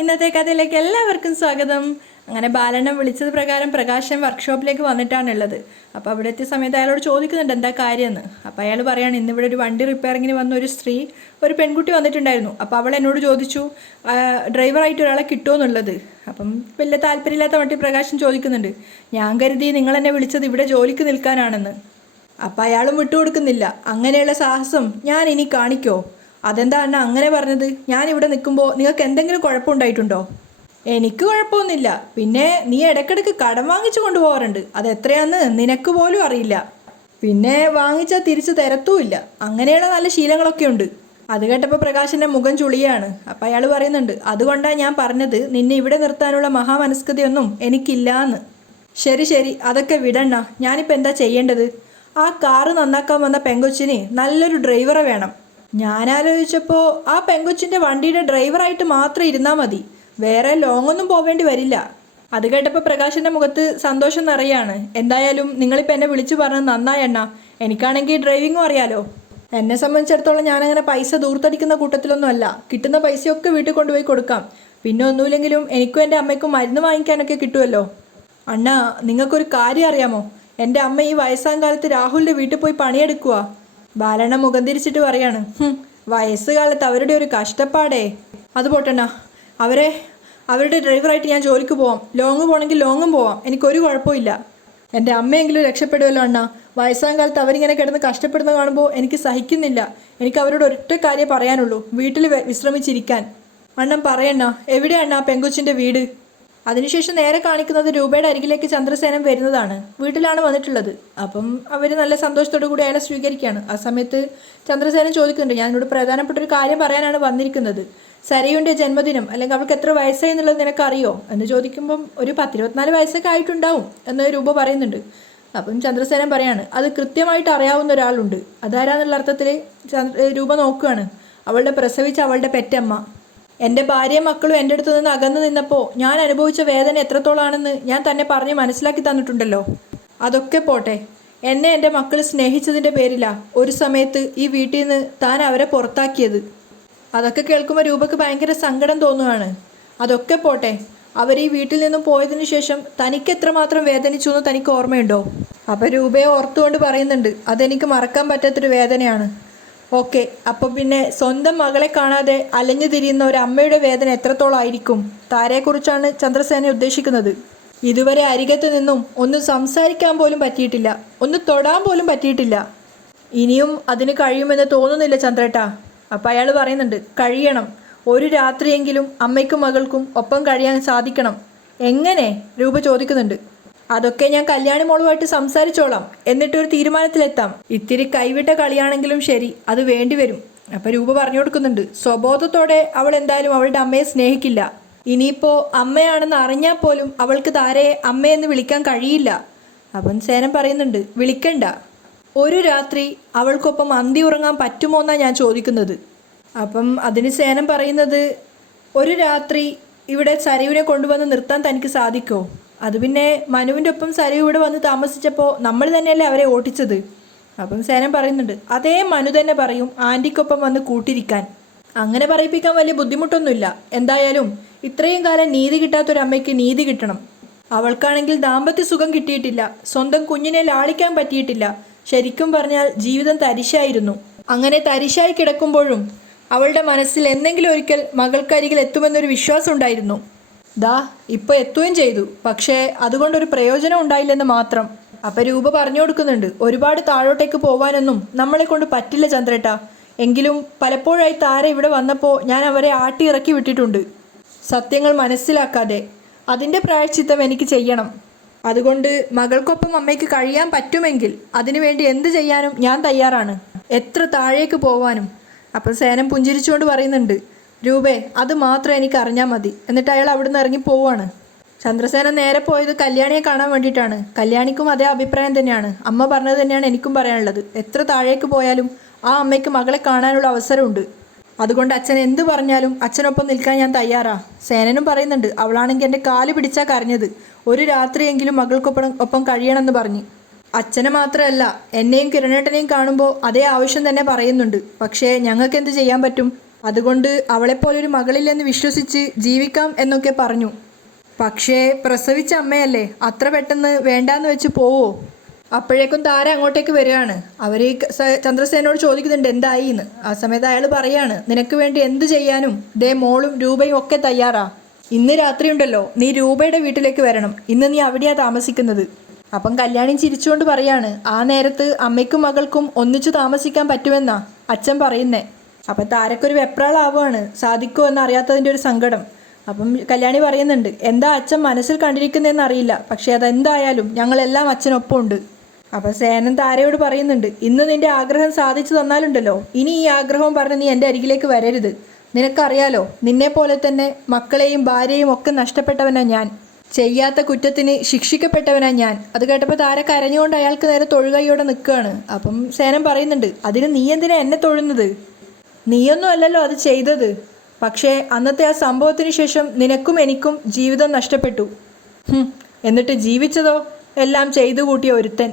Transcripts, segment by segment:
ഇന്നത്തെ കഥയിലേക്ക് എല്ലാവർക്കും സ്വാഗതം. അങ്ങനെ ബാലണ്ണം വിളിച്ചത് പ്രകാരം പ്രകാശൻ വർക്ക്ഷോപ്പിലേക്ക് വന്നിട്ടാണുള്ളത്. അപ്പോൾ അവിടെ എത്തിയ സമയത്ത് അയാളോട് ചോദിക്കുന്നുണ്ട് എന്താ കാര്യമെന്ന്. അപ്പോൾ അയാൾ പറയാണ്, ഇന്നിവിടെ ഒരു വണ്ടി റിപ്പയറിങ്ങിന് വന്ന ഒരു സ്ത്രീ, ഒരു പെൺകുട്ടി വന്നിട്ടുണ്ടായിരുന്നു. അപ്പോൾ അവൾ എന്നോട് ചോദിച്ചു ഡ്രൈവറായിട്ട് ഒരാളെ കിട്ടുമോ എന്നുള്ളത്. അപ്പം വലിയ താല്പര്യമില്ലാത്ത മട്ടി പ്രകാശൻ ചോദിക്കുന്നുണ്ട്. ഞാൻ കരുതി നിങ്ങളെന്നെ വിളിച്ചത് ഇവിടെ ജോലിക്ക് നിൽക്കാനാണെന്ന്. അപ്പം അയാളും വിട്ടുകൊടുക്കുന്നില്ല. അങ്ങനെയുള്ള സാഹസം ഞാൻ ഇനി കാണിക്കോ? അതെന്താ അണ്ണ അങ്ങനെ പറഞ്ഞത്? ഞാനിവിടെ നിൽക്കുമ്പോൾ നിങ്ങൾക്ക് എന്തെങ്കിലും കുഴപ്പമുണ്ടായിട്ടുണ്ടോ? എനിക്ക് കുഴപ്പമൊന്നുമില്ല. പിന്നെ നീ ഇടയ്ക്കിടയ്ക്ക് കടം വാങ്ങിച്ചു കൊണ്ടുപോകാറുണ്ട്. അതെത്രയാന്ന് നിനക്ക് പോലും അറിയില്ല. പിന്നെ വാങ്ങിച്ചാൽ തിരിച്ചു തരത്തുമില്ല. അങ്ങനെയുള്ള നല്ല ശീലങ്ങളൊക്കെ ഉണ്ട്. അത് കേട്ടപ്പോൾ പ്രകാശൻ്റെ മുഖം ചുളിയാണ്. അപ്പം അയാൾ പറയുന്നുണ്ട്, അതുകൊണ്ടാണ് ഞാൻ പറഞ്ഞത് നിന്നെ ഇവിടെ നിർത്താനുള്ള മഹാമനസ്കതയൊന്നും എനിക്കില്ലാന്ന്. ശരി ശരി, അതൊക്കെ വിടണ്ട. ഞാനിപ്പോൾ എന്താ ചെയ്യേണ്ടത്? ആ കാറ് നന്നാക്കാൻ വന്ന പെങ്കൊച്ചിന് നല്ലൊരു ഡ്രൈവറെ വേണം. ഞാൻ ആലോചിച്ചപ്പോൾ ആ പെങ്കൊച്ചിൻ്റെ വണ്ടിയുടെ ഡ്രൈവറായിട്ട് മാത്രം ഇരുന്നാൽ മതി. വേറെ ലോങ്ങൊന്നും പോവേണ്ടി വരില്ല. അത് കേട്ടപ്പോൾ പ്രകാശിൻ്റെ മുഖത്ത് സന്തോഷം നിറയാണ്. എന്തായാലും നിങ്ങളിപ്പോൾ എന്നെ വിളിച്ചു പറഞ്ഞത് നന്നായി അണ്ണ. എനിക്കാണെങ്കിൽ ഡ്രൈവിങ്ങും അറിയാലോ. എന്നെ സംബന്ധിച്ചിടത്തോളം ഞാനങ്ങനെ പൈസ ദൂർത്തടിക്കുന്ന കൂട്ടത്തിലൊന്നും അല്ല. കിട്ടുന്ന പൈസയൊക്കെ വീട്ടിൽ കൊണ്ടുപോയി കൊടുക്കാം. പിന്നെ ഒന്നുമില്ലെങ്കിലും എനിക്കും എൻ്റെ അമ്മയ്ക്കും മരുന്ന് വാങ്ങിക്കാനൊക്കെ കിട്ടുമല്ലോ. അണ്ണ, നിങ്ങൾക്കൊരു കാര്യം അറിയാമോ? എൻ്റെ അമ്മ ഈ വയസ്സാം കാലത്ത് രാഹുലിൻ്റെ വീട്ടിൽ പോയി പണിയെടുക്കുക. ബാലണ്ണ മുഖം തിരിച്ചിട്ട് പറയാണ്, വയസ്സുകാലത്ത് അവരുടെ ഒരു കഷ്ടപ്പാടേ. അത് പോട്ടണ്ണ, അവരുടെ ഡ്രൈവറായിട്ട് ഞാൻ ജോലിക്ക് പോവാം. ലോങ് പോകണമെങ്കിൽ ലോങ്ങും പോവാം. എനിക്കൊരു കുഴപ്പമില്ല. എൻ്റെ അമ്മയെങ്കിലും രക്ഷപ്പെടുമല്ലോ അണ്ണ. വയസ്സാം കാലത്ത് അവരിങ്ങനെ കിടന്ന് കഷ്ടപ്പെടുന്ന കാണുമ്പോൾ എനിക്ക് സഹിക്കുന്നില്ല. എനിക്ക് അവരോട് ഒറ്റ കാര്യം പറയാനുള്ളൂ, വീട്ടിൽ വിശ്രമിച്ചിരിക്കാൻ. അണ്ണൻ പറയണ്ണ, എവിടെയാണ് ആ പെങ്കൊച്ചിൻ്റെ വീട്? അതിനുശേഷം നേരെ കാണിക്കുന്നത് രൂപയുടെ അരികിലേക്ക് ചന്ദ്രസേനൻ വരുന്നതാണ്. വീട്ടിലാണ് വന്നിട്ടുള്ളത്. അപ്പം അവർ നല്ല സന്തോഷത്തോടു കൂടി അയാളെ സ്വീകരിക്കുകയാണ്. ആ സമയത്ത് ചന്ദ്രസേനൻ ചോദിക്കുന്നുണ്ട്, ഞാനോട് പ്രധാനപ്പെട്ട ഒരു കാര്യം പറയാനാണ് വന്നിരിക്കുന്നത്. സരയുൻ്റെ ജന്മദിനം, അല്ലെങ്കിൽ അവൾക്ക് എത്ര വയസ്സായി എന്നുള്ളത് നിനക്കറിയോ എന്ന് ചോദിക്കുമ്പം ഒരു 10-24 വയസ്സൊക്കെ ആയിട്ടുണ്ടാവും എന്ന് രൂപ പറയുന്നുണ്ട്. അപ്പം ചന്ദ്രസേനൻ പറയാണ്, അത് കൃത്യമായിട്ട് അറിയാവുന്ന ഒരാളുണ്ട്. അതാരാന്നുള്ള അർത്ഥത്തിൽ രൂപ നോക്കുകയാണ്. അവളുടെ പ്രസവിച്ച അവളുടെ പെറ്റമ്മ. എൻ്റെ ഭാര്യയും മക്കളും എൻ്റെ അടുത്ത് നിന്ന് അകന്നു നിന്നപ്പോൾ ഞാൻ അനുഭവിച്ച വേദന എത്രത്തോളാണെന്ന് ഞാൻ തന്നെ പറഞ്ഞ് മനസ്സിലാക്കി തന്നിട്ടുണ്ടല്ലോ. അതൊക്കെ പോട്ടെ, എന്നെ എൻ്റെ മക്കൾ സ്നേഹിച്ചതിൻ്റെ പേരിലാണ് ഒരു സമയത്ത് ഈ വീട്ടിൽ നിന്ന് താൻ അവരെ പുറത്താക്കിയത്. അതൊക്കെ കേൾക്കുമ്പോൾ രൂപയ്ക്ക് ഭയങ്കര സങ്കടം തോന്നുകയാണ്. അതൊക്കെ പോട്ടെ, അവർ ഈ വീട്ടിൽ നിന്നും പോയതിനു ശേഷം തനിക്ക് എത്രമാത്രം വേദനിച്ചു എന്ന് തനിക്ക് ഓർമ്മയുണ്ടോ? അപ്പോൾ രൂപയെ ഓർത്തുകൊണ്ട് പറയുന്നുണ്ട്, അതെനിക്ക് മറക്കാൻ പറ്റാത്തൊരു വേദനയാണ്. ഓക്കെ, അപ്പോൾ പിന്നെ സ്വന്തം മകളെ കാണാതെ അലഞ്ഞു തിരിയുന്ന ഒരു അമ്മയുടെ വേദന എത്രത്തോളമായിരിക്കും? താരയെക്കുറിച്ചാണ് ചന്ദ്രസേന ഉദ്ദേശിക്കുന്നത്. ഇതുവരെ അരികത്ത് നിന്നും ഒന്ന് സംസാരിക്കാൻ പോലും പറ്റിയിട്ടില്ല, ഒന്ന് തൊടാൻ പോലും പറ്റിയിട്ടില്ല. ഇനിയും അതിന് കഴിയുമെന്ന് തോന്നുന്നില്ല ചന്ദ്രേട്ടാ. അപ്പോൾ അയാൾ പറയുന്നുണ്ട്, കഴിയണം. ഒരു രാത്രിയെങ്കിലും അമ്മയ്ക്കും മകൾക്കും ഒപ്പം കഴിയാൻ സാധിക്കണം. എങ്ങനെ? രൂപ ചോദിക്കുന്നുണ്ട്. അതൊക്കെ ഞാൻ കല്യാണി മോളുമായിട്ട് സംസാരിച്ചോളാം, എന്നിട്ടൊരു തീരുമാനത്തിലെത്താം. ഇത്തിരി കൈവിട്ട കളിയാണെങ്കിലും ശരി, അത് വേണ്ടി വരും. അപ്പം രൂപ പറഞ്ഞു കൊടുക്കുന്നുണ്ട്, സ്വബോധത്തോടെ അവൾ എന്തായാലും അവളുടെ അമ്മയെ സ്നേഹിക്കില്ല. ഇനിയിപ്പോൾ അമ്മയാണെന്ന് അറിഞ്ഞാൽ പോലും അവൾക്ക് താരയെ അമ്മയെന്ന് വിളിക്കാൻ കഴിയില്ല. അപ്പം സേനൻ പറയുന്നുണ്ട്, വിളിക്കണ്ട. ഒരു രാത്രി അവൾക്കൊപ്പം അന്തി ഉറങ്ങാൻ പറ്റുമോ എന്നാണ് ഞാൻ ചോദിക്കുന്നത്. അപ്പം അതിന് സേനൻ പറയുന്നത്, ഒരു രാത്രി ഇവിടെ സരയുവിനെ കൊണ്ടുവന്ന് നിർത്താൻ തനിക്ക് സാധിക്കുമോ? അത് പിന്നെ മനുവിൻ്റെ ഒപ്പം സരയു ഇവിടെ വന്ന് താമസിച്ചപ്പോൾ നമ്മൾ തന്നെയല്ലേ അവരെ ഓട്ടിച്ചത്. അപ്പം സേനൻ പറയുന്നുണ്ട്, അതേ മനു തന്നെ പറയും ആൻറ്റിക്കൊപ്പം വന്ന് കൂട്ടിരിക്കാൻ. അങ്ങനെ പറയിപ്പിക്കാൻ വലിയ ബുദ്ധിമുട്ടൊന്നുമില്ല. എന്തായാലും ഇത്രയും കാലം നീതി കിട്ടാത്തൊരമ്മയ്ക്ക് നീതി കിട്ടണം. അവൾക്കാണെങ്കിൽ ദാമ്പത്യ സുഖം കിട്ടിയിട്ടില്ല, സ്വന്തം കുഞ്ഞിനെ ലാളിക്കാൻ പറ്റിയിട്ടില്ല. ശരിക്കും പറഞ്ഞാൽ ജീവിതം തരിശായിരുന്നു. അങ്ങനെ തരിശായി കിടക്കുമ്പോഴും അവളുടെ മനസ്സിൽ എന്തെങ്കിലും ഒരിക്കൽ മകൾക്കരികിൽ എത്തുമെന്നൊരു വിശ്വാസം ഉണ്ടായിരുന്നു. ദാ ഇപ്പോൾ എത്തുകയും ചെയ്തു. പക്ഷേ അതുകൊണ്ടൊരു പ്രയോജനം ഉണ്ടായില്ലെന്ന് മാത്രം. അപ്പം രൂപ പറഞ്ഞു കൊടുക്കുന്നുണ്ട്, ഒരുപാട് താഴോട്ടേക്ക് പോകാനൊന്നും നമ്മളെ കൊണ്ട് പറ്റില്ല ചന്ദ്രേട്ടാ. എങ്കിലും പലപ്പോഴായി താര ഇവിടെ വന്നപ്പോൾ ഞാൻ അവരെ ആട്ടി ഇറക്കി വിട്ടിട്ടുണ്ട്, സത്യങ്ങൾ മനസ്സിലാക്കാതെ. അതിൻ്റെ പ്രായശ്ചിത്തം എനിക്ക് ചെയ്യണം. അതുകൊണ്ട് മകൾക്കൊപ്പം അമ്മയ്ക്ക് കഴിയാൻ പറ്റുമെങ്കിൽ അതിനുവേണ്ടി എന്ത് ചെയ്യാനും ഞാൻ തയ്യാറാണ്, എത്ര താഴേക്ക് പോവാനും. അപ്പം സേനൻ പുഞ്ചിരിച്ചുകൊണ്ട് പറയുന്നുണ്ട്, രൂപേ, അത് മാത്രം എനിക്ക് അറിഞ്ഞാൽ മതി. എന്നിട്ട് അയാൾ അവിടുന്ന് ഇറങ്ങി പോവാണ്. ചന്ദ്രസേന നേരെ പോയത് കല്യാണിയെ കാണാൻ വേണ്ടിയിട്ടാണ്. കല്യാണിക്കും അതേ അഭിപ്രായം തന്നെയാണ്. അമ്മ പറഞ്ഞത് തന്നെയാണ് എനിക്കും പറയാനുള്ളത്. എത്ര താഴേക്ക് പോയാലും ആ അമ്മയ്ക്ക് മകളെ കാണാനുള്ള അവസരമുണ്ട്. അതുകൊണ്ട് അച്ഛൻ എന്ത് പറഞ്ഞാലും അച്ഛനൊപ്പം നിൽക്കാൻ ഞാൻ തയ്യാറാ. സേനനും പറയുന്നുണ്ട്, അവളാണെങ്കിൽ എൻ്റെ കാല് പിടിച്ചാൽ കരഞ്ഞത്. ഒരു രാത്രിയെങ്കിലും മകൾക്കൊപ്പം കഴിയണമെന്ന് പറഞ്ഞ്. അച്ഛനെ മാത്രമല്ല എന്നെയും കിരണേട്ടനെയും കാണുമ്പോൾ അതേ ആവശ്യം തന്നെ പറയുന്നുണ്ട്. പക്ഷേ ഞങ്ങൾക്ക് എന്ത് ചെയ്യാൻ പറ്റും? അതുകൊണ്ട് അവളെപ്പോലൊരു മകളില്ലെന്ന് വിശ്വസിച്ച് ജീവിക്കാം എന്നൊക്കെ പറഞ്ഞു. പക്ഷേ പ്രസവിച്ച അമ്മയല്ലേ, അത്ര പെട്ടെന്ന് വേണ്ടാന്ന് വെച്ച് പോവോ? അപ്പോഴേക്കും താര അങ്ങോട്ടേക്ക് വരികയാണ്. അവർ ചന്ദ്രസേനോട് ചോദിക്കുന്നുണ്ട് എന്തായി എന്ന്. ആ സമയത്ത് അയാൾ പറയാണ്, നിനക്ക് വേണ്ടി എന്ത് ചെയ്യാനും ദേ മോളും രൂപയും ഒക്കെ തയ്യാറാ. ഇന്ന് രാത്രി ഉണ്ടല്ലോ, നീ രൂപയുടെ വീട്ടിലേക്ക് വരണം. ഇന്ന് നീ അവിടെയാ താമസിക്കുന്നത്. അപ്പം കല്യാണി ചിരിച്ചുകൊണ്ട് പറയാണ്, ആ നേരത്ത് അമ്മയ്ക്കും മകൾക്കും ഒന്നിച്ചു താമസിക്കാൻ പറ്റുമെന്നാ അച്ഛൻ പറയുന്നേ. അപ്പം താരക്കൊരു വെപ്രാളാവുകയാണ്, സാധിക്കുമോ എന്നറിയാത്തതിൻ്റെ ഒരു സങ്കടം. അപ്പം കല്യാണി പറയുന്നുണ്ട്, എന്താ അച്ഛൻ മനസ്സിൽ കണ്ടിരിക്കുന്നതെന്ന് അറിയില്ല, പക്ഷേ അതെന്തായാലും ഞങ്ങളെല്ലാം അച്ഛനൊപ്പം ഉണ്ട്. അപ്പം സേനൻ താരയോട് പറയുന്നുണ്ട്, ഇന്ന് നിന്റെ ആഗ്രഹം സാധിച്ചു തന്നാലുണ്ടല്ലോ, ഇനി ഈ ആഗ്രഹവും പറഞ്ഞ് നീ എൻ്റെ അരികിലേക്ക് വരരുത്. നിനക്കറിയാലോ, നിന്നെപ്പോലെ തന്നെ മക്കളെയും ഭാര്യയും ഒക്കെ നഷ്ടപ്പെട്ടവനാ ഞാൻ. ചെയ്യാത്ത കുറ്റത്തിന് ശിക്ഷിക്കപ്പെട്ടവനാ ഞാൻ. അത് കേട്ടപ്പോൾ താര കരഞ്ഞുകൊണ്ട് അയാൾക്ക് നേരെ തൊഴുകൈയോടെ നിൽക്കുകയാണ്. അപ്പം സേനൻ പറയുന്നുണ്ട്, അതിന് നീ എന്തിനാ എന്നെ തൊഴുന്നത്? നീയൊന്നും അല്ലല്ലോ അത് ചെയ്തത്. പക്ഷേ അന്നത്തെ ആ സംഭവത്തിന് ശേഷം നിനക്കും എനിക്കും ജീവിതം നഷ്ടപ്പെട്ടു. എന്നിട്ട് ജീവിച്ചതോ എല്ലാം ചെയ്തു കൂട്ടിയ ഒരുത്തൻ.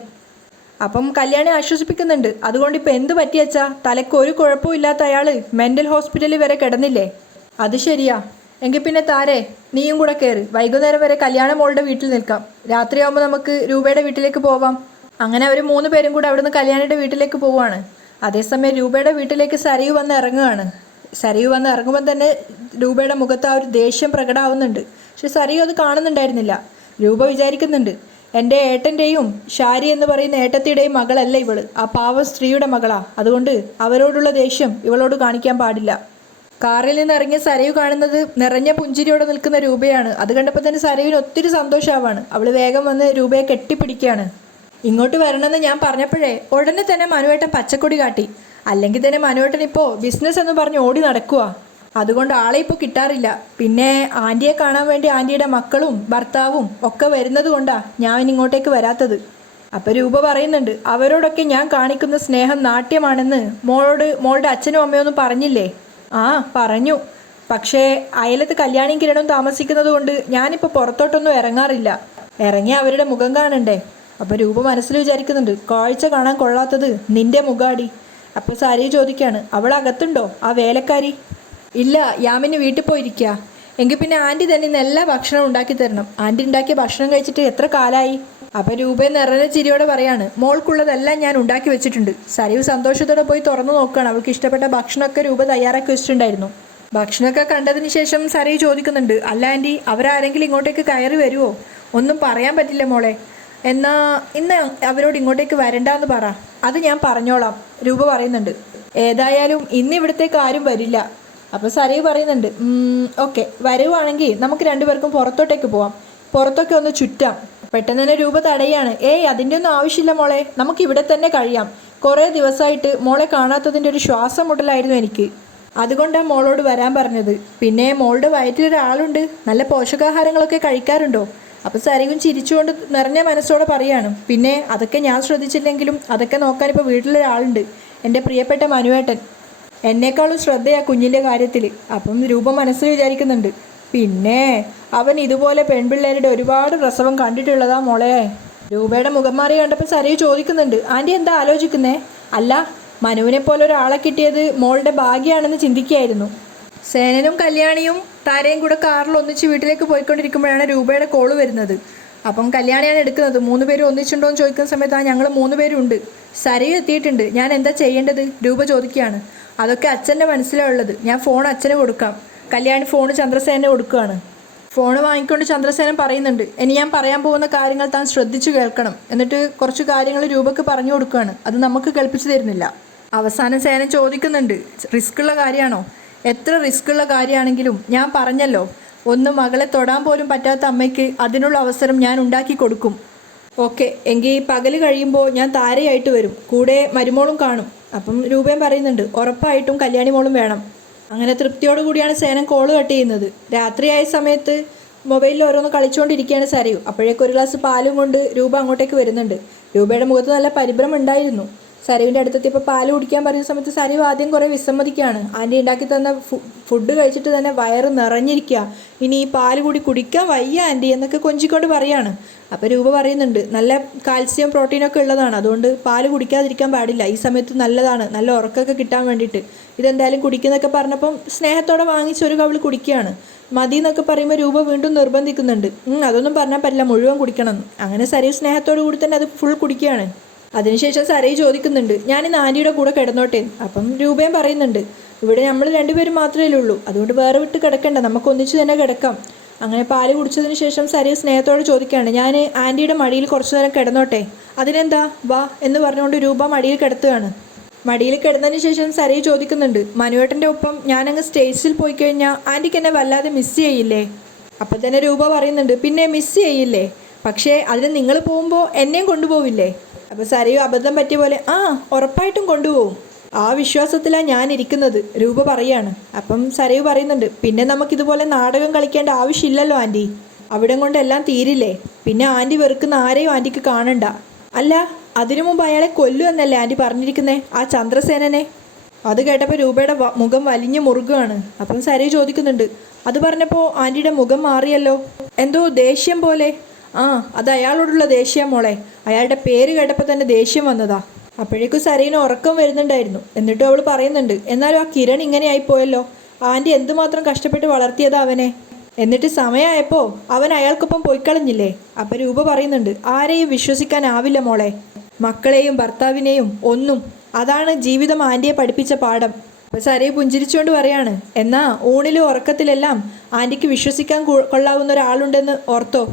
അപ്പം കല്യാണി ആശ്വസിപ്പിക്കുന്നുണ്ട്, അതുകൊണ്ട് ഇപ്പം എന്ത് പറ്റിയച്ചാ? തലയ്ക്ക് ഒരു കുഴപ്പവും ഇല്ലാത്ത അയാൾ മെൻ്റൽ ഹോസ്പിറ്റലിൽ വരെ കിടന്നില്ലേ? അത് ശരിയാ. എങ്കിൽ പിന്നെ താരേ, നീയും കൂടെ കയറി. വൈകുന്നേരം വരെ കല്യാണ മോളുടെ വീട്ടിൽ നിൽക്കാം. രാത്രിയാകുമ്പോൾ നമുക്ക് രൂപയുടെ വീട്ടിലേക്ക് പോവാം. അങ്ങനെ അവർ 3 പേരും കൂടെ അവിടുന്ന് കല്യാണിയുടെ വീട്ടിലേക്ക് പോവുകയാണ്. അതേസമയം രൂപയുടെ വീട്ടിലേക്ക് സരയു വന്ന് ഇറങ്ങുകയാണ്. സരയു വന്ന് ഇറങ്ങുമ്പോൾ തന്നെ രൂപയുടെ മുഖത്ത് ആ ഒരു ദേഷ്യം പ്രകടമാവുന്നുണ്ട്. പക്ഷെ സരയു അത് കാണുന്നുണ്ടായിരുന്നില്ല. രൂപ വിചാരിക്കുന്നുണ്ട്, എൻ്റെ ഏട്ടൻ്റെയും ഷാരി എന്ന് പറയുന്ന ഏട്ടത്തിയുടെയും മകളല്ല ഇവള്, ആ പാവം സ്ത്രീയുടെ മകളാ. അതുകൊണ്ട് അവരോടുള്ള ദേഷ്യം ഇവളോട് കാണിക്കാൻ പാടില്ല. കാറിൽ നിന്ന് ഇറങ്ങിയ സരയു കാണുന്നത് നിറഞ്ഞ പുഞ്ചിരിയോടെ നിൽക്കുന്ന രൂപയാണ്. അത് കണ്ടപ്പോൾ തന്നെ സരയുവിന് ഒത്തിരി സന്തോഷമാവാണ്. അവൾ വേഗം വന്ന് രൂപയെ കെട്ടിപ്പിടിക്കുകയാണ്. ഇങ്ങോട്ട് വരണമെന്ന് ഞാൻ പറഞ്ഞപ്പോഴേ ഉടനെ തന്നെ മനുവേട്ടൻ പച്ചക്കൊടി കാട്ടി. അല്ലെങ്കിൽ തന്നെ മനുവേട്ടൻ ഇപ്പോൾ ബിസിനസ് എന്ന് പറഞ്ഞ് ഓടി നടക്കുക. അതുകൊണ്ട് ആളെ ഇപ്പോൾ കിട്ടാറില്ല. പിന്നെ ആൻറ്റിയെ കാണാൻ വേണ്ടി ആൻറ്റിയുടെ മക്കളും ഭർത്താവും ഒക്കെ വരുന്നത് കൊണ്ടാണ് ഞാൻ ഇങ്ങോട്ടേക്ക് വരാത്തത്. അപ്പോൾ രൂപ പറയുന്നുണ്ട്, അവരോടൊക്കെ ഞാൻ കാണിക്കുന്ന സ്നേഹം നാട്യമാണെന്ന് മോളുടെ അച്ഛനും അമ്മയൊന്നും പറഞ്ഞില്ലേ? ആ പറഞ്ഞു. പക്ഷേ അയലത്ത് കല്യാണിയും കിരണും താമസിക്കുന്നത് കൊണ്ട് ഞാനിപ്പോൾ പുറത്തോട്ടൊന്നും ഇറങ്ങാറില്ല. ഇറങ്ങി അവരുടെ മുഖം കാണണ്ടേ? അപ്പോൾ രൂപ മനസ്സിൽ വിചാരിക്കുന്നുണ്ട്, കാഴ്ച കാണാൻ കൊള്ളാത്തത് നിന്റെ മുഖാടി. അപ്പോൾ സാരി ചോദിക്കുകയാണ്, അവൾ അകത്തുണ്ടോ ആ വേലക്കാരി? ഇല്ല, യാമിന് വീട്ടിൽ പോയിരിക്കുക. എങ്കിൽ പിന്നെ ആൻറ്റി തന്നെ ഇന്ന് എല്ലാ ഭക്ഷണവും ഉണ്ടാക്കി തരണം. ആൻറ്റി ഉണ്ടാക്കിയ ഭക്ഷണം കഴിച്ചിട്ട് എത്ര കാലമായി? അപ്പോൾ രൂപയെ നിറഞ്ഞ ചിരിയോടെ പറയാണ്, മോൾക്കുള്ളതെല്ലാം ഞാൻ ഉണ്ടാക്കി വെച്ചിട്ടുണ്ട്. സരീവ് സന്തോഷത്തോടെ പോയി തുറന്നു നോക്കുകയാണ്. അവൾക്ക് ഇഷ്ടപ്പെട്ട ഭക്ഷണമൊക്കെ രൂപ തയ്യാറാക്കി വെച്ചിട്ടുണ്ടായിരുന്നു. ഭക്ഷണമൊക്കെ കണ്ടതിന് ശേഷം സരീവ് ചോദിക്കുന്നുണ്ട്, അല്ല ആൻറ്റി, അവരാരെങ്കിലും ഇങ്ങോട്ടേക്ക് കയറി വരുമോ? ഒന്നും പറയാൻ പറ്റില്ല മോളെ. എന്നാൽ ഇന്ന് അവരോട് ഇങ്ങോട്ടേക്ക് വരണ്ടെന്ന് പറ. അത് ഞാൻ പറഞ്ഞോളാം, രൂപ പറയുന്നുണ്ട്. ഏതായാലും ഇന്ന് ഇവിടത്തേക്ക് ആരും വരില്ല. അപ്പോൾ സരീവ് പറയുന്നുണ്ട്, ഓക്കെ, വരുവാണെങ്കിൽ നമുക്ക് 2 പേർക്കും പുറത്തോട്ടേക്ക് പോവാം. പുറത്തൊക്കെ ഒന്ന് ചുറ്റാം. പെട്ടെന്ന് തന്നെ രൂപ തടയാണ്. അതിൻ്റെ ഒന്നും ആവശ്യമില്ല മോളെ, നമുക്ക് ഇവിടെ തന്നെ കഴിയാം. കുറേ ദിവസമായിട്ട് മോളെ കാണാത്തതിൻ്റെ ഒരു ശ്വാസം മുട്ടലായിരുന്നു എനിക്ക്. അതുകൊണ്ടാണ് മോളോട് വരാൻ പറഞ്ഞത്. പിന്നെ മോളുടെ വയറ്റിലൊരാളുണ്ട്, നല്ല പോഷകാഹാരങ്ങളൊക്കെ കഴിക്കാറുണ്ടോ? അപ്പോൾ സരീവും ചിരിച്ചുകൊണ്ട് നിറഞ്ഞ മനസ്സോടെ പറയാണ്, പിന്നെ അതൊക്കെ ഞാൻ ശ്രദ്ധിച്ചില്ലെങ്കിലും അതൊക്കെ നോക്കാനിപ്പോൾ വീട്ടിലൊരാളുണ്ട്, എൻ്റെ പ്രിയപ്പെട്ട മനുവേട്ടൻ. എന്നേക്കാളും ശ്രദ്ധയാ കുഞ്ഞിൻ്റെ കാര്യത്തിൽ. അപ്പം രൂപ മനസ്സിൽ വിചാരിക്കുന്നുണ്ട്, പിന്നെ അവൻ ഇതുപോലെ പെൺപിള്ളേരുടെ ഒരുപാട് പ്രസവം കണ്ടിട്ടുള്ളതാ മോളെ. രൂപയുടെ മുഖം മാറി കണ്ടപ്പോൾ സരീവ് ചോദിക്കുന്നുണ്ട്, ആൻറ്റി എന്താ ആലോചിക്കുന്നേ? അല്ല, മനുവിനെ പോലെ ഒരാളെ കിട്ടിയത് മോളുടെ ഭാഗ്യമാണെന്ന് ചിന്തിക്കുകയായിരുന്നു. സേനനും കല്യാണിയും താരയും കൂടെ കാറിൽ ഒന്നിച്ച് വീട്ടിലേക്ക് പോയിക്കൊണ്ടിരിക്കുമ്പോഴാണ് രൂപയുടെ കോള് വരുന്നത്. അപ്പം കല്യാണിയാണ് എടുക്കുന്നത്. 3 പേരും ഒന്നിച്ചുണ്ടോ എന്ന് ചോദിക്കുന്ന സമയത്ത് ഞങ്ങൾ 3 പേരും ഉണ്ട്, സരീവ് എത്തിയിട്ടുണ്ട്, ഞാൻ എന്താ ചെയ്യേണ്ടത്? രൂപ ചോദിക്കുകയാണ്. അതൊക്കെ അച്ഛൻ്റെ മനസ്സിലുള്ളത്, ഞാൻ ഫോൺ അച്ഛന് കൊടുക്കാം. കല്യാണി ഫോൺ ചന്ദ്രസേനന് കൊടുക്കുകയാണ്. ഫോൺ വാങ്ങിക്കൊണ്ട് ചന്ദ്രസേനൻ പറയുന്നുണ്ട്, ഇനി ഞാൻ പറയാൻ പോകുന്ന കാര്യങ്ങൾ താൻ ശ്രദ്ധിച്ചു കേൾക്കണം. എന്നിട്ട് കുറച്ച് കാര്യങ്ങൾ രൂപയ്ക്ക് പറഞ്ഞു കൊടുക്കുകയാണ്. അത് നമുക്ക് കേൾപ്പിച്ചു തരുന്നില്ല. അവസാനം സേനൻ ചോദിക്കുന്നുണ്ട്, റിസ്ക്കുള്ള കാര്യമാണോ? എത്ര റിസ്ക്കുള്ള കാര്യമാണെങ്കിലും ഞാൻ പറഞ്ഞല്ലോ, ഒന്ന് മകളെ തൊടാൻ പോലും പറ്റാത്ത അമ്മയ്ക്ക് അതിനുള്ള അവസരം ഞാൻ ഉണ്ടാക്കി കൊടുക്കും. ഓക്കെ, എങ്കിൽ പകൽ കഴിയുമ്പോൾ ഞാൻ താരയായിട്ട് വരും, കൂടെ മരുമോളും കാണും. അപ്പം രൂപയും പറയുന്നുണ്ട്, ഉറപ്പായിട്ടും കല്യാണി മോളും വേണം. അങ്ങനെ തൃപ്തിയോടു കൂടിയാണ് സേനൻ കോള് കട്ട് ചെയ്യുന്നത്. രാത്രിയായ സമയത്ത് മൊബൈലിൽ ഓരോന്ന് കളിച്ചുകൊണ്ടിരിക്കുകയാണ് സരയു. അപ്പോഴേക്കും ഒരു ഗ്ലാസ് പാലും കൊണ്ട് രൂപ അങ്ങോട്ടേക്ക് വരുന്നുണ്ട്. രൂപയുടെ മുഖത്ത് നല്ല പരിഭ്രമം ഉണ്ടായിരുന്നു. സരയുവിൻ്റെ അടുത്തെത്തിയപ്പോൾ പാല് കുടിക്കാൻ പറയുന്ന സമയത്ത് സരയു ആദ്യം കുറേ വിസമ്മതിക്കുകയാണ്. ആൻറ്റി ഉണ്ടാക്കി തന്ന ഫുഡ് കഴിച്ചിട്ട് തന്നെ വയറ് നിറഞ്ഞിരിക്കുക, ഇനി ഈ പാല് കൂടി കുടിക്കാൻ വയ്യ ആൻറ്റി എന്നൊക്കെ കൊഞ്ചിക്കൊണ്ട് പറയാണ്. അപ്പോൾ രൂപ പറയുന്നുണ്ട് നല്ല കാൽസ്യം പ്രോട്ടീനൊക്കെ ഉള്ളതാണ്, അതുകൊണ്ട് പാല് കുടിക്കാതിരിക്കാൻ പാടില്ല, ഈ സമയത്ത് നല്ലതാണ്, നല്ല ഉറക്കമൊക്കെ കിട്ടാൻ വേണ്ടിയിട്ട് ഇതെന്തായാലും കുടിക്കുന്നൊക്കെ പറഞ്ഞപ്പം സ്നേഹത്തോടെ വാങ്ങിച്ച് ഒരു കവിൾ കുടിക്കുകയാണ്. മതി എന്നൊക്കെ പറയുമ്പോൾ രൂപ വീണ്ടും നിർബന്ധിക്കുന്നുണ്ട്. അതൊന്നും പറഞ്ഞാൽ പറ്റില്ല, മുഴുവൻ കുടിക്കണം. അങ്ങനെ സരയു സ്നേഹത്തോടു കൂടി തന്നെ അത് ഫുൾ കുടിക്കുകയാണ്. അതിനുശേഷം സരയു ചോദിക്കുന്നുണ്ട്, ഞാനിന്ന് ആൻറ്റിയുടെ കൂടെ കിടന്നോട്ടെ. അപ്പം രൂപയും പറയുന്നുണ്ട്, ഇവിടെ നമ്മൾ രണ്ടുപേരും മാത്രമേ ഉള്ളൂ, അതുകൊണ്ട് വേറെ വിട്ട് കിടക്കണ്ട, നമുക്ക് ഒന്നിച്ച് തന്നെ കിടക്കാം. അങ്ങനെ പാല് കുടിച്ചതിന് ശേഷം സരയു സ്നേഹത്തോടെ ചോദിക്കുകയാണ്, ഞാൻ ആൻറ്റിയുടെ മടിയിൽ കുറച്ചു നേരം കിടന്നോട്ടെ. അതിനെന്താ, വാ എന്ന് പറഞ്ഞുകൊണ്ട് രൂപ മടിയിൽ കിടത്തുകയാണ്. മടിയിൽ കിടന്നതിന് ശേഷം സരയു ചോദിക്കുന്നുണ്ട്, മനുവേട്ടൻ്റെ ഒപ്പം ഞാനങ്ങ് സ്റ്റേജിൽ പോയി കഴിഞ്ഞാൽ ആൻറ്റിക്ക് എന്നെ വല്ലാതെ മിസ് ചെയ്യില്ലേ? അപ്പം തന്നെ രൂപ പറയുന്നുണ്ട്, പിന്നെ മിസ് ചെയ്യില്ലേ, പക്ഷേ അതിന് നിങ്ങൾ പോകുമ്പോൾ എന്നെയും കൊണ്ടുപോവില്ലേ? അപ്പോൾ സരയു അബദ്ധം പറ്റിയ പോലെ ഉറപ്പായിട്ടും കൊണ്ടുപോകും, ആ വിശ്വാസത്തിലാണ് ഞാൻ ഇരിക്കുന്നത് രൂപ പറയാണ്. അപ്പം സരയു പറയുന്നുണ്ട്, പിന്നെ നമുക്കിതുപോലെ നാടകം കളിക്കേണ്ട ആവശ്യമില്ലല്ലോ ആൻറ്റി, അവിടം കൊണ്ട് എല്ലാം തീരില്ലേ, പിന്നെ ആൻറ്റി വെറുക്കുന്ന ആരെയും ആൻറ്റിക്ക് കാണണ്ട. അല്ല, അതിനു മുമ്പ് അയാളെ കൊല്ലു എന്നല്ലേ ആൻറ്റി പറഞ്ഞിരിക്കുന്നേ, ആ ചന്ദ്രസേനനെ? അത് കേട്ടപ്പോൾ രൂപയുടെ മുഖം വലിഞ്ഞു മുറുകുകയാണ്. അപ്പം സരയു ചോദിക്കുന്നുണ്ട്, അത് പറഞ്ഞപ്പോൾ ആൻറ്റിയുടെ മുഖം മാറിയല്ലോ, എന്തോ ദേഷ്യം പോലെ. അത് അയാളോടുള്ള ദേഷ്യം മോളെ, അയാളുടെ പേര് കേട്ടപ്പോൾ തന്നെ ദേഷ്യം വന്നതാ. അപ്പോഴേക്കും സരയിന് ഉറക്കം വരുന്നുണ്ടായിരുന്നു. എന്നിട്ടും അവൾ പറയുന്നുണ്ട്, എന്നാലും ആ കിരൺ ഇങ്ങനെയായിപ്പോയല്ലോ, ആൻറ്റി എന്തുമാത്രം കഷ്ടപ്പെട്ട് വളർത്തിയതാ അവനെ, എന്നിട്ട് സമയമായപ്പോൾ അവൻ അയാൾക്കൊപ്പം പോയിക്കളഞ്ഞില്ലേ? അപ്പം രൂപ പറയുന്നുണ്ട്, ആരെയും വിശ്വസിക്കാനാവില്ല മോളെ, മക്കളെയും ഭർത്താവിനെയും ഒന്നും. അതാണ് ജീവിതം ആൻറ്റിയെ പഠിപ്പിച്ച പാഠം. അപ്പോൾ സരയു പുഞ്ചിരിച്ചുകൊണ്ട് പറയാണ്, എന്നാ ഊണിലും ഉറക്കത്തിലെല്ലാം ആൻറ്റിക്ക് വിശ്വസിക്കാൻ കൊള്ളാവുന്ന ഒരാളുണ്ടെന്ന് ഓർത്തോ?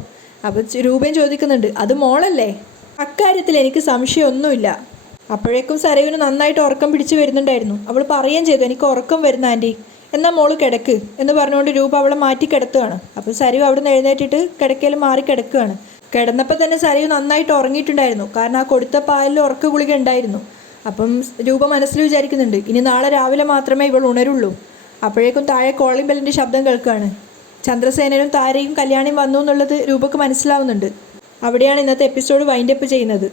അപ്പോൾ രൂപയും ചോദിക്കുന്നുണ്ട്, അത് മോളല്ലേ? അക്കാര്യത്തിൽ എനിക്ക് സംശയമൊന്നുമില്ല. അപ്പോഴേക്കും സരയുവിന് നന്നായിട്ട് ഉറക്കം പിടിച്ചു വരുന്നുണ്ടായിരുന്നു. അവൾ പറയുകയും ചെയ്തു, എനിക്ക് ഉറക്കം വരുന്ന ആൻറ്റി, എന്നാൽ മോള് കിടക്ക് എന്ന് പറഞ്ഞുകൊണ്ട് രൂപ അവളെ മാറ്റി കിടത്തുകയാണ്. അപ്പോൾ സരയു അവിടെ നിന്ന് എഴുന്നേറ്റിട്ട് കിടക്കയിൽ മാറി കിടക്കുകയാണ്. കിടന്നപ്പോൾ തന്നെ സരയു നന്നായിട്ട് ഉറങ്ങിയിട്ടുണ്ടായിരുന്നു, കാരണം ആ കൊടുത്ത പാലിൽ ഉറക്ക ഗുളിക ഉണ്ടായിരുന്നു. അപ്പം രൂപ മനസ്സിൽ വിചാരിക്കുന്നുണ്ട്, ഇനി നാളെ രാവിലെ മാത്രമേ ഇവൾ ഉണരുള്ളൂ. അപ്പോഴേക്കും താഴെ കോളിംഗ് ബെല്ലിൻ്റെ ശബ്ദം കേൾക്കുകയാണ്. ചന്ദ്രസേനനും താരയും കല്യാണിയും വന്നു എന്നുള്ളത് രൂപക്ക് മനസ്സിലാവുന്നുണ്ട്. അവിടെയാണ് ഇന്നത്തെ എപ്പിസോഡ് വൈൻഡപ്പ് ചെയ്യുന്നത്.